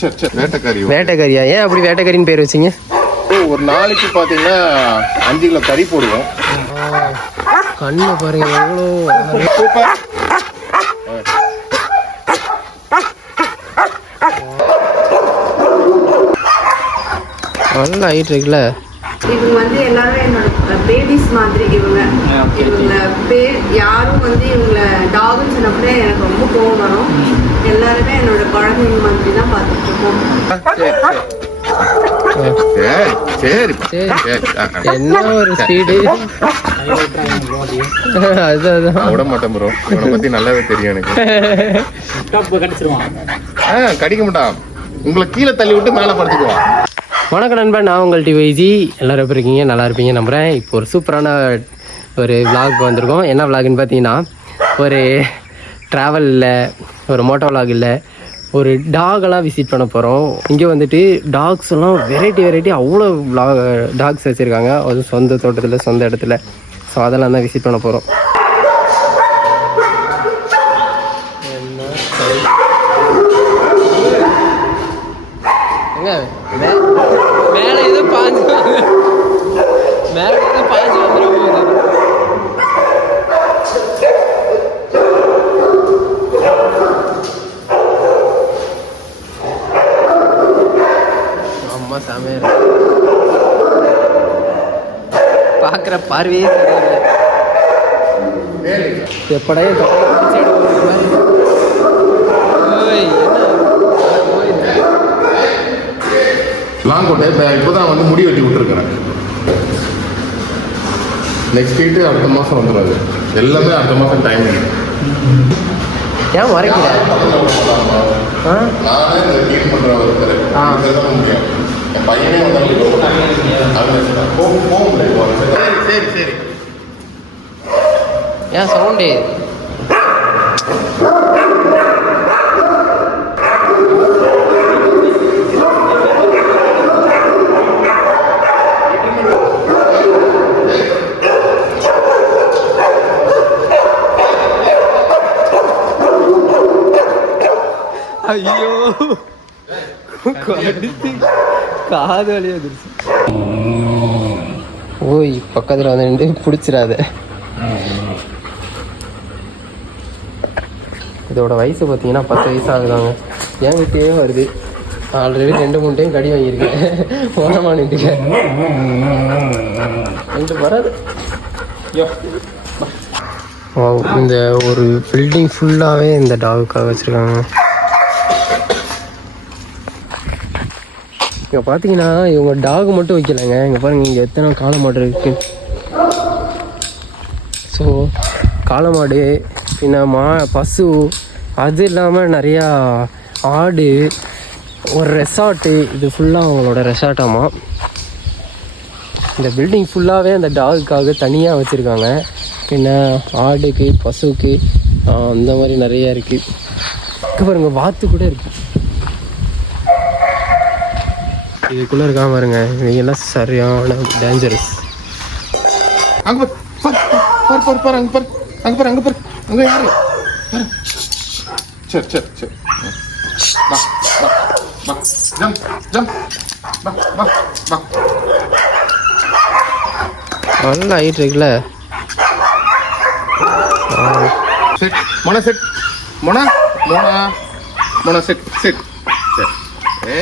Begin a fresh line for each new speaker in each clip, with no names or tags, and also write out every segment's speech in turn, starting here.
சரி சரி. வேட்டைக்காரி
வேட்டைக்கறியா ஏன் அப்படி வேட்டைக்கறின்னு பேர் வச்சிங்க?
ஒரு நாளைக்கு பார்த்தீங்கன்னா அஞ்சு கிலோ கறி போடுவோம்.
கண்ணை பாருங்க எவ்வளோ நல்ல ஹைட் இருக்குல்ல?
இவங்க வந்து எல்லாரும் என்னோட பேபிஸ் மாதிரி இவங்க. இவங்க பேர் யாரும் வந்து இவங்கள டாக்னு சொன்னப்பட எனக்கு ரொம்ப கோவம் வரும். என்னோட குழந்தைங்க மாதிரி தான் பார்த்துட்டு இருக்கோம்
சரி. சரி
சரி.
சரி ஆ, ஆ.
என்ன ஒரு ஸ்பீடு
விட மாட்டேன் ப்ரோ இவனை பத்தி நல்லாவே தெரியும் எனக்கு. கடிக்க மாட்டான். உங்களை கீழே தள்ளி விட்டு மேலே படுத்துக்குவான்.
வணக்கம் நண்பன் நான் உங்கள் டிவைஜி. எல்லாரும் எப்படி இருக்கீங்க? நல்லா இருப்பீங்க நம்புகிறேன் இப்போ ஒரு சூப்பரான ஒரு vlog வந்திருக்கோம். என்ன vlogன்னு பார்த்தீங்கன்னா ஒரு ட்ராவலில் ஒரு மோட்டோ vlog இல்லை ஒரு டாகெல்லாம் விசிட் பண்ண போகிறோம் இங்கே வந்துட்டு டாக்ஸ் எல்லாம் வெரைட்டி வெரைட்டி அவ்வளோ டாக்ஸ் வச்சுருக்காங்க. அதுவும் சொந்த தோட்டத்தில் சொந்த இடத்துல. ஸோ அதெல்லாம் தான் விசிட் பண்ண போகிறோம் மேலே ஏதோ பாஞ்சு. மேலே ஏதோ பாஞ்சு வந்துடும் அம்மா செமையா இருக்கு பார்க்குற பார்வையே எப்படா
லாங்கோட்டை இப்போ இப்போதான் வந்து முடி வெட்டி விட்டுருக்கிறேன். நெக்ஸ்ட் வீட்டு அடுத்த மாதம் வந்துடாது. எல்லாமே அடுத்த மாதம் டைமிங்
ஏன் மறைக்கிற ஆ.
என் பையனே வந்து போக முடியாது சரி
ஏன் சவுண்டு ஐயோ கடித்து காது வழியாக வந்துருச்சு ஓய் பக்கத்தில் வந்து நின்று பிடிச்சிடாத. இதோட வயசு பார்த்தீங்கன்னா பத்து வயசு ஆகுதாங்க என்கிட்டயே வருது. ஆல்ரெடி ரெண்டு மூணு டைம் கடி வாங்கியிருக்கேன். ஓனமானிட்டு ரெண்டு வராது. இந்த ஒரு பில்டிங் ஃபுல்லாகவே இந்த டாகுக்காக வச்சுருக்காங்க. இங்கே பார்த்தீங்கன்னா இவங்க டாக் மட்டும் வைக்கலைங்க. இங்கே பாருங்கள் இங்கே எத்தனை காளை மாடு இருக்கு. ஸோ காளை மாடு பின்ன மா பசு அது இல்லாமல் நிறையா ஆடு ஒரு ரெசார்ட்டு இது ஃபுல்லாக அவங்களோட ரெசார்ட்டாமா இந்த பில்டிங் ஃபுல்லாகவே அந்த டாகுக்காக தனியாக வச்சுருக்காங்க. பின்ன ஆடுக்கு பசுவுக்கு அந்த மாதிரி நிறையா இருக்குது அதுக்கப்புறம் இங்கே வாத்து கூட இருக்குது இதுக்குள்ளே இருக்காம பாருங்க. இவங்க எல்லாம் சரியான டேஞ்சரஸ்
அங்க பார் பார் பார் பார் அங்க பார் அங்க பார் அங்க பார். அங்க யாரு. சரி சரி சரி. ஜம் ஜம்
நல்ல ஹைட் இருக்குல்ல?
செட். மொன செட். மொன மொன. மொன செட் செட். சரி. ஏ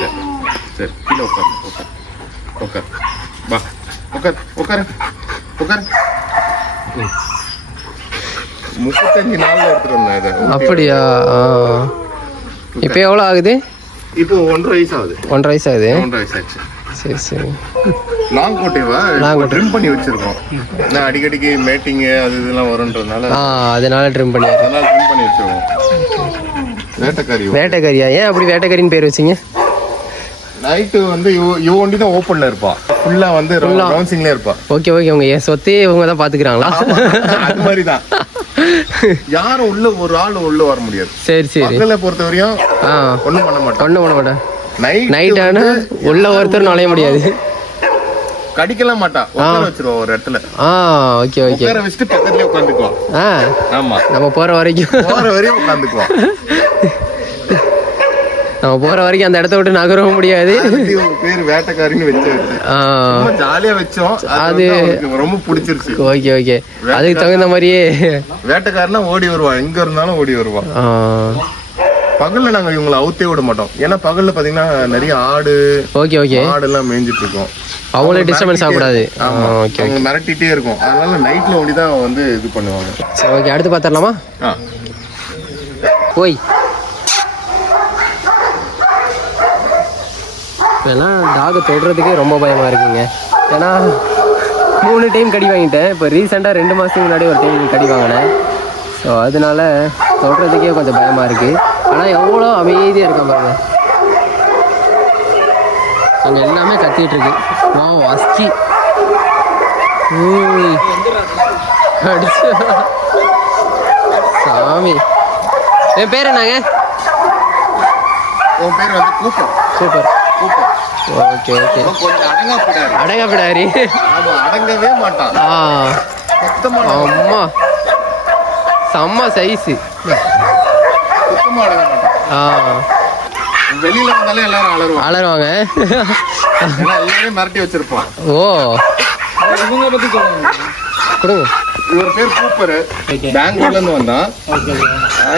சரி சரி கீழே உட்கார் உட்கார் உட்கார் வா உட்கார் உட்கார் உட்கார் ம். முப்பத்தஞ்சு நாள்ல எடுத்துட்டு வந்தேன் இதை.
அப்படியா? இப்போ எவ்வளோ ஆகுது?
இப்போ ஒன்றரை வயசு ஆகுது
ஒன்றரை வயசு ஆகுது
ஒன்றரை வயசு ஆச்சு
சரி சரி.
லாங்கோட்டைவா
லாங்கோட்டை.
ட்ரிம் பண்ணி வச்சிருக்கோம். நான் அடிக்கடிக்கு மேட்டிங்கு அது இதெல்லாம் வரும்ன்றதுனால
ஆ அதனால ட்ரிம் பண்ணி
அதனால ட்ரிம் பண்ணி வச்சிருக்கோம் வேட்டைக்காரி.
வேட்டைக்கறியா ஏன் அப்படி வேட்டைக்கறின்னு பேர் வச்சிங்க?
நைட்டு வந்து இவ இவ ஒண்டி தான் ஓப்பன்ல இருப்பா. ஃபுல்லா வந்து ரவுன்சிங்ல இருப்பா.
ஓகே ஓகே உங்க என் சொத்தே இவங்க தான் பார்த்துக்கிறாங்களா
அது மாதிரி தான். யாரும் உள்ள ஒரு ஆள் உள்ள வர முடியாது.
சரி சரி.
பகலை பொறுத்த வரையும் ஒண்ணும் பண்ண மாட்டோம்
ஒன்றும் பண்ண மாட்டேன்.
நைட்
நைட் ஆனால் உள்ள ஒருத்தர் நுழைய முடியாது.
கடிக்கலாம் மாட்டா உட்கார வச்சிருவா ஒரு இடத்துல.
ஆ ஓகே ஓகே
உட்கார வச்சுட்டு பக்கத்துலயே உட்காந்துக்குவான்.
ஆ.
ஆமா.
நம்ம போகிற வரைக்கும்.
போற வரையும் உட்காந்துக்குவான்.
நம்ம போகிற வரைக்கும் அந்த இடத்த விட்டு நகரவும் முடியாது.
பேர் வேட்டைக்காரின்னு ரொம்ப ஜாலியா வச்சோம். அது ரொம்ப பிடிச்சிருச்சு.
Okay okay. அதுக்கு தகுந்த மாதிரியே.
வேட்டைக்காரனா ஓடி வருவான் எங்க இருந்தாலும் ஓடி வருவான் பகல்ல நாங்க இவங்களை அவுத்தே விட மாட்டோம். ஏன்னா பகல்ல பாத்தீங்கன்னா நிறைய ஆடு
ஓகே ஓகே.
ஆடு எல்லாம் மேய்ஞ்சிட்டு இருக்கோம்.
அவங்களே டிஸ்டர்பன்ஸ் ஆகக்கூடாது
ஆமா.
ஓகே
அவங்க மிரட்டிட்டே இருக்கும். அதனால நைட்ல ஓடி தான் வந்து இது பண்ணுவாங்க.
சரி ஓகே. அடுத்து பார்த்துடலாமா
ஆ.
இப்போலாம் டாகை தொடுறதுக்கே ரொம்ப பயமாக இருக்குங்க. ஏன்னா மூணு டைம் கடி வாங்கிட்டேன். இப்போ ரீசெண்டாக ரெண்டு மாதத்துக்கு முன்னாடி ஒரு டைம் கடி வாங்கினேன். ஸோ அதனால தொடுறதுக்கே கொஞ்சம் பயமாக இருக்குது ஆனால் எவ்வளோ அமைதியாக இருக்கான் பாருங்க. அங்கே எல்லாமே கத்திட்டு இருக்கு. வா அஸ்கி. அடிச்சு. சாமி. என் பேர் என்னங்க?
உன் பேர் வந்து கூப்பம்
சூப்பர். Okay okay.
கொஞ்சம் அடங்கா
அடங்க பிடாரி
அடங்கவே மாட்டான்.
ஆ. அம்மா. செம்ம சைஸு
சுத்தமா அடங்க மாட்டான்.
ஆ.
வெளியில வந்தாலே எல்லாரும் அலறுவான்
அலருவாங்க
ஏன்னா எல்லாரையும் மிரட்டி வச்சிருப்பான்.
ஓ. கொடுங்க
இவர் பேர் கூப்பர். பெங்களூர்ல இருந்து வந்தான்.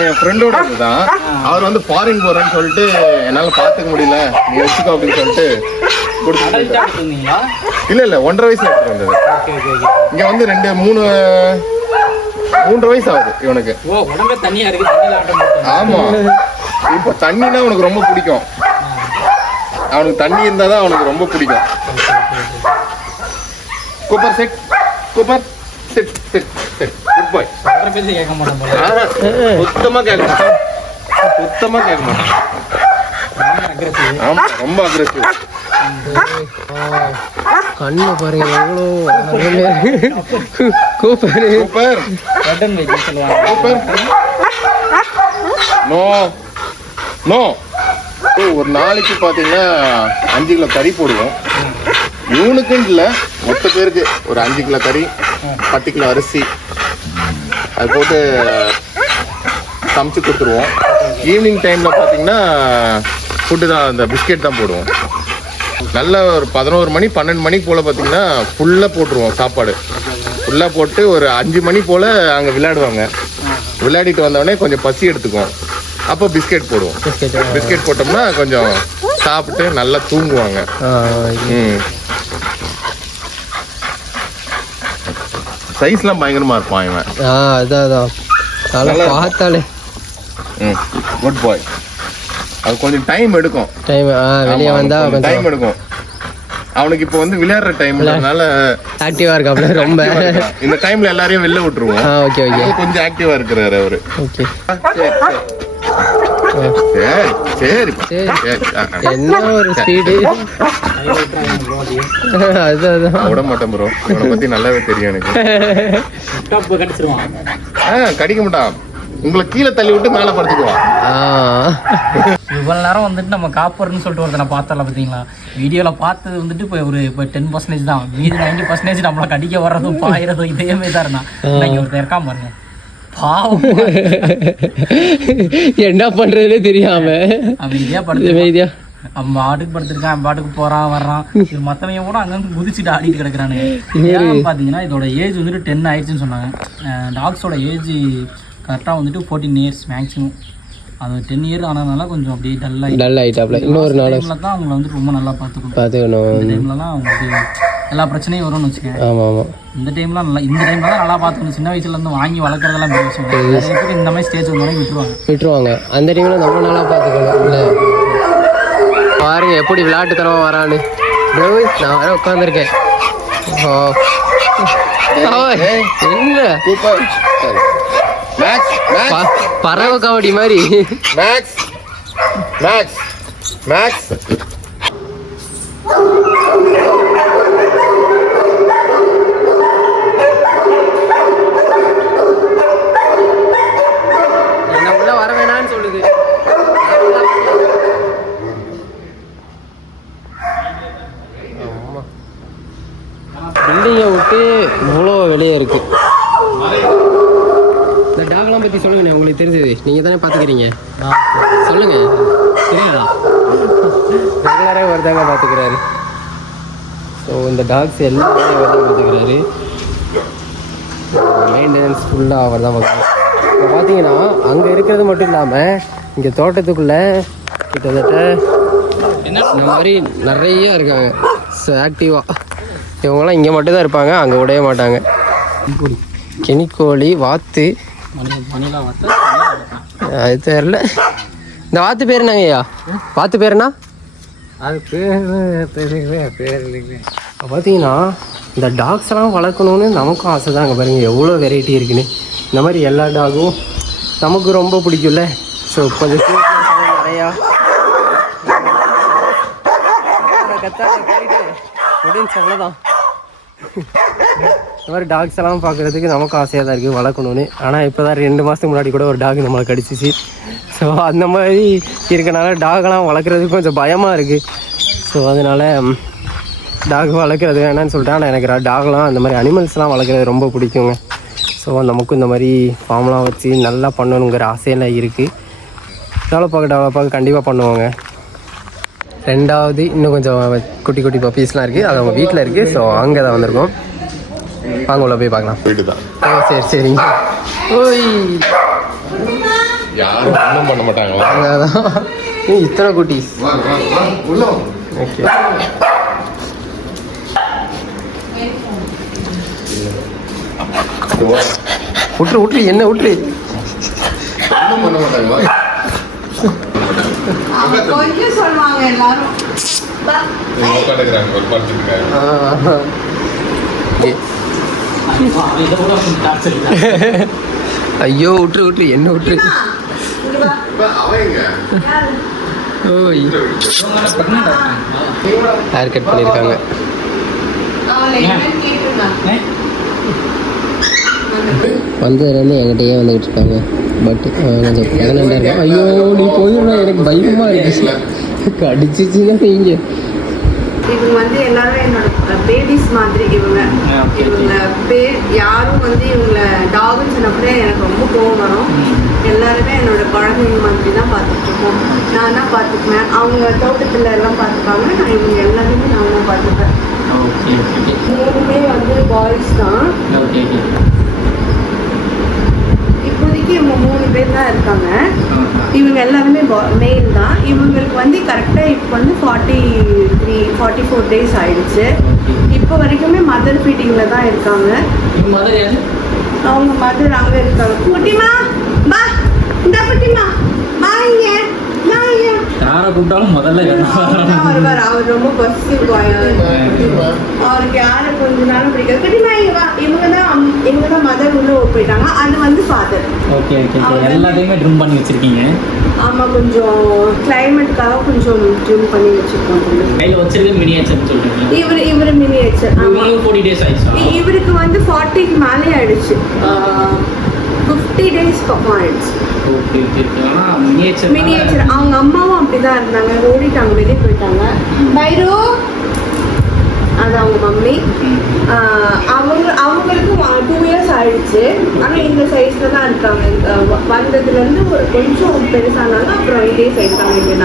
என் ஃப்ரெண்டோட இதுதான். அவர் வந்து ஃபாரின் போறேன்னு சொல்லிட்டு என்னால பாத்துக்க முடியல. நீ வச்சுக்கோ அப்படின்னு சொல்லிட்டு. இல்ல இல்ல ஒன்றரை வயசுல எடுத்துட்டு வந்தது. இங்க வந்து ரெண்டு மூணு மூன்றரை வயசு ஆகுது இவனுக்கு. ஆமா. இப்போ தண்ணினா அவனுக்கு ரொம்ப பிடிக்கும். அவனுக்கு தண்ணி இருந்தாதான் அவனுக்கு ரொம்ப பிடிக்கும். Cooper set Cooper.
பேச்சு கேட்க மாட்டோம் போல.
சுத்தமா கேட்க மாட்டான் சுத்தமா கேட்க மாட்டான் ஆமா ரொம்ப அக்ரெசிவ்
கண்ணு பாருங்க எவ்வளோ. கூப்பரு
வெஜ் சொல்லுவாங்க.
சூப்பர். நோ. நோ. ஒரு நாளைக்கு பாத்தீங்கன்னா அஞ்சு கிலோ கறி போடுவோம். இவனுக்குன்னு இல்லை மொத்த பேருக்கு ஒரு அஞ்சு கிலோ கறி. பத்து கிலோ அரிசி. அது போட்டு சமைச்சு கொடுத்துருவோம். ஈவினிங் டைமில் பார்த்தீங்கன்னா ஃபுட்டு தான் அந்த பிஸ்கெட் தான் போடுவோம். நல்ல ஒரு பதினோரு மணி பன்னெண்டு மணிக்கு போல் பார்த்தீங்கன்னா ஃபுல்லாக போட்டுருவோம் சாப்பாடு. ஃபுல்லாக போட்டு ஒரு அஞ்சு மணி போல் அங்கே விளையாடுவாங்க. விளையாடிட்டு வந்தோடனே கொஞ்சம் பசி எடுத்துக்குவோம். அப்போ பிஸ்கெட் போடுவோம். பிஸ்கெட் போட்டோம்னா கொஞ்சம் சாப்பிட்டு நல்லா தூங்குவாங்க. ம். சைஸ்லாம் பயங்கரமா இருப்பான் இவன்.
ஆ அதான் அதான். நல்லா பார்த்தாலே.
ம் குட் பாய் அது கொஞ்சம் டைம் எடுக்கும்.
டைம் ஆ வெளியே வந்தா கொஞ்சம்
டைம் எடுக்கும். அவனுக்கு இப்போ வந்து விளையாடுற டைம்ன்றதுனால
ஆக்டிவாக இருக்காப்ல ரொம்ப.
இந்த டைம்ல எல்லாரையும் வெளில விட்டுருவோம்.
ஆ ஓகே ஓகே
கொஞ்சம் ஆக்டிவா இருக்கிறாரு அவரு.
ஓகே
சரி சரி சரி.
சரி.
சரி ஆ, ஆ.
என்ன ஒரு ஸ்பீடு அதுதான் அதான்
விட மாட்டேன் ப்ரோ இவனை பத்தி நல்லாவே தெரியும் எனக்கு. கடிக்க மாட்டான். உங்களை கீழே தள்ளி விட்டு மேல படுத்துக்குவான்.
ஆ.
இவ்வளவு நேரம் வந்துட்டு நம்ம காப்பர்னு சொல்லிட்டு ஒருத்தனை பார்த்தோம்ல பார்த்தீங்களா? வீடியோவில் பார்த்தது வந்துட்டு இப்போ ஒரு இப்போ டென் பர்சன்டேஜ் தான். மீதி நைன்டி பர்சன்டேஜ் நம்மளை கடிக்க வர்றதும் பாயிறதும் இதே மாதிரி தான் இருந்தான் இன்னைக்கு ஒருத்தன் இருக்கான் பாருங்க. பாவம்.
என்ன பண்றதுனே தெரியாம.
அமைதியாக படுத்து
அமைதியா.
அவன் பாட்டுக்கு படுத்திருக்கான் அவன் பாட்டுக்கு போறான் வர்றான். இது மற்றவங்க கூட அங்கங்க குதிச்சுட்டு ஆடிட்டு கிடக்குறானுங்க ஏன்னு பார்த்தீங்கன்னா இதோட ஏஜ் வந்துட்டு டென் ஆயிடுச்சுன்னு சொன்னாங்க. டாக்ஸோட ஏஜ் கரெக்டாக வந்துட்டு ஃபோர்டீன் இயர்ஸ் மேக்ஸிமம் அது டென் இயர் ஆனதுனால கொஞ்சம் அப்படியே டல்லாகி
டல் ஆயிட்டாப்ல இன்னொரு நாள்
தான் அவங்கள வந்துட்டு ரொம்ப நல்லா பார்த்துக்கணும்.
பார்த்துக்கணும்.
இந்த டைம்லலாம் அவங்களுக்கு எல்லா பிரச்சனையும் வரும்னு வச்சுக்கேன்.
ஆமா ஆமா
இந்த டைம்லாம் நல்லா இந்த டைம்ல தான் நல்லா பார்த்துக்கணும். சின்ன வயசுல இருந்து வாங்கி வளர்க்குறதெல்லாம் பெரிய விஷயம். கிடையாது. நிறைய பேர் இந்த மாதிரி ஸ்டேஜ் வந்தோடனே விட்டுருவாங்க.
விட்டுருவாங்க. அந்த டைம்ல நம்ம நல்லா பார்த்துக்கணும். இல்ல. பாருங்க எப்படி விளையாட்டுத்தனமா வரான்னு. நான் வர உட்காந்துருக்கேன். என்ன பறவை கபடி மாதிரி.
மேக்ஸ் மேக்ஸ் மேக்ஸ்
பார்த்துக்கிறாரு. ஸோ இந்த டாக்ஸ் எல்லாமே அவர் தான் பார்த்துக்கிறாரு. மெயின்டெனன்ஸ் ஃபுல்லாக அவர் தான் பார்க்கணும். இப்போ பார்த்தீங்கன்னா அங்கே இருக்கிறது மட்டும் இல்லாமல் இங்கே தோட்டத்துக்குள்ளே கிட்டத்தட்ட இந்த மாதிரி நிறைய இருக்காங்க. ஸோ ஆக்டிவாக இவங்களாம் இங்கே மட்டும் தான் இருப்பாங்க அங்கே விடவே மாட்டாங்க. கினிக்கோழி வாத்து. அது தெரில இந்த வாத்து பேர் என்னங்கய்யா? வாத்து பேருனா
அது பேர் தெரியுங்க பேர் இல்லைங்களே
இப்போ பார்த்தீங்கன்னா இந்த டாக்ஸ் எல்லாம் வளர்க்கணும்னு நமக்கும் ஆசை தான் அங்கே எவ்வளோ வெரைட்டி இருக்குன்னு. இந்த மாதிரி எல்லா டாகும் நமக்கு ரொம்ப பிடிக்கும்ல. ஸோ கொஞ்சம் cuteness ஆவும் நிறையா. முடிஞ்சு அவ்வளோதான் இந்த மாதிரி டாக்ஸ் எல்லாம் பார்க்குறதுக்கு நமக்கு ஆசையாக தான் இருக்குது வளர்க்கணும்னு. ஆனால் இப்போ தான் ரெண்டு மாதத்துக்கு முன்னாடி கூட ஒரு டாக் நம்மளை கடிச்சிச்சு. ஸோ அந்த மாதிரி இருக்கனால டாகெல்லாம் வளர்க்குறதுக்கு கொஞ்சம் பயமாக இருக்குது ஸோ அதனால் டாக் வளர்க்குறது வேணான்னு சொல்லிட்டு ஆனால் எனக்கு டாக்லாம் அந்த மாதிரி அனிமல்ஸ்லாம் வளர்க்குறது ரொம்ப பிடிக்குங்க. ஸோ நமக்கும் இந்த மாதிரி ஃபார்ம்லாம் வச்சு நல்லா பண்ணணுங்கிற ஆசையெல்லாம் இருக்குது டெவலப் ஆக டெவலப் ஆக கண்டிப்பாக பண்ணுவாங்க. ரெண்டாவது இன்னும் கொஞ்சம் குட்டி குட்டி பப்பீஸ்லாம் இருக்குது அது அவங்க வீட்டில் இருக்குது ஸோ அங்கே தான் வந்திருக்கோம். வாங்க உள்ள போய் பார்க்கலாம்.
வீட்டு தான்
ஓ சரி. சரிங்க ஓய்.
யாரும் ஒன்றும் பண்ண மாட்டாங்களா?
அங்கே தான் இத்தனை குட்டீஸ். ஓகே
இங்க வா.
விட்ரு விட்ரு என்ன
ஒண்ணும் பண்ண மாட்டாங்களா?
சொல்லுவாங்க எல்லாரும்.
எங்க?
யாரு?
ஓய்.
ப்ரெக்னென்ட் ஆகிட்டாங்க
ஹேர் கட் பண்ணியிருக்காங்க. வந்ததுலேருந்து என்கிட்டயே வந்துக்கிட்டு இருக்காங்க. பட் கொஞ்சம் ப்ரெக்னெண்டாக ஐயோ நீ போயிடுறா எனக்கு பயமாக இருக்கு. அடிச்சிச்சுன்னா நீங்க.
இவங்க வந்து எல்லாரும் என்னோட பேபிஸ் மாதிரி இவங்க. இவங்க பேர் யாரும் வந்து இவங்கள டாக்னு சொன்னப்படே எனக்கு ரொம்ப கோவம் வரும். எல்லாருமே என்னோட குழந்தைங்க மாதிரி தான் பார்த்துட்டு இருக்கோம் நான் தான் பார்த்துக்குவேன் அவங்க தோட்டத்துல எல்லாம் பார்த்துப்பாங்க. நான் இவங்க எல்லாருமே நான் தான் பார்த்துப்பேன். மூணுமே வந்து பாய்ஸ் தான். இப்போதைக்கு இவங்க மூணு பேர் தான் இருக்காங்க. இவங்க எல்லாருமே மெயில் தான். இவங்களுக்கு வந்து கரெக்டாக இப்போ வந்து forty three forty four days ஆயிடுச்சு இப்போ வரைக்குமே மதர் ஃபீடிங்கில் தான் இருக்காங்க. அவங்க மதர் அங்கே இருக்காங்க. குட்டிமா பா இந்த குட்டிமா
யாரை கூப்பிட்டாலும் முதல்ல
தான் வருவார் அவர் ரொம்ப பொசிட்டிவ் பாய் அவருக்கு யாரை கொஞ்ச நாளும் பிடிக்காது. குட்டிமா இங்க வா இவங்க தான் அம்- இவங்க தான் மதர் உள்ள போயிட்டாங்க. அது வந்து ஃபாதர்
ஓகே ஓகே எல்லாத்தையுமே ட்ரிம் பண்ணி வச்சிருக்கீங்க.
ஆமாம் கொஞ்சம் கிளைமேட்டுக்காக கொஞ்சம் ட்ரிம் பண்ணி வச்சுருக்கோம்.
கையில் வச்சிருக்க மினியேச்சர்னு சொல்றீங்க.
இவர் இவர் மினியேச்சர்
ஃபோர்ட்டி டேஸ் ஆயிடுச்சா?
இவருக்கு வந்து ஃபார்ட்டிக்கு மேலே ஆயிடுச்சு. ஃபிஃப்டி டேஸ் பக்கம் ஆயிடுச்சு
மினியேச்சர்
மினியேச்சர் அவங்க அம்மாவும் அப்படிதான் இருந்தாங்க. ஓடிட்டாங்க வெளியே போயிட்டாங்க. பைரோ அது அவங்க மம்மி. அவங்க அவங்களுக்கும் டூ இயர்ஸ் ஆயிடுச்சு. ஆனால் இந்த சைஸில் தான் இருக்காங்க. வந்ததுலேருந்து ஒரு கொஞ்சம் பெருசானாங்க அப்புறம் இதே சைஸ் தான் இங்கே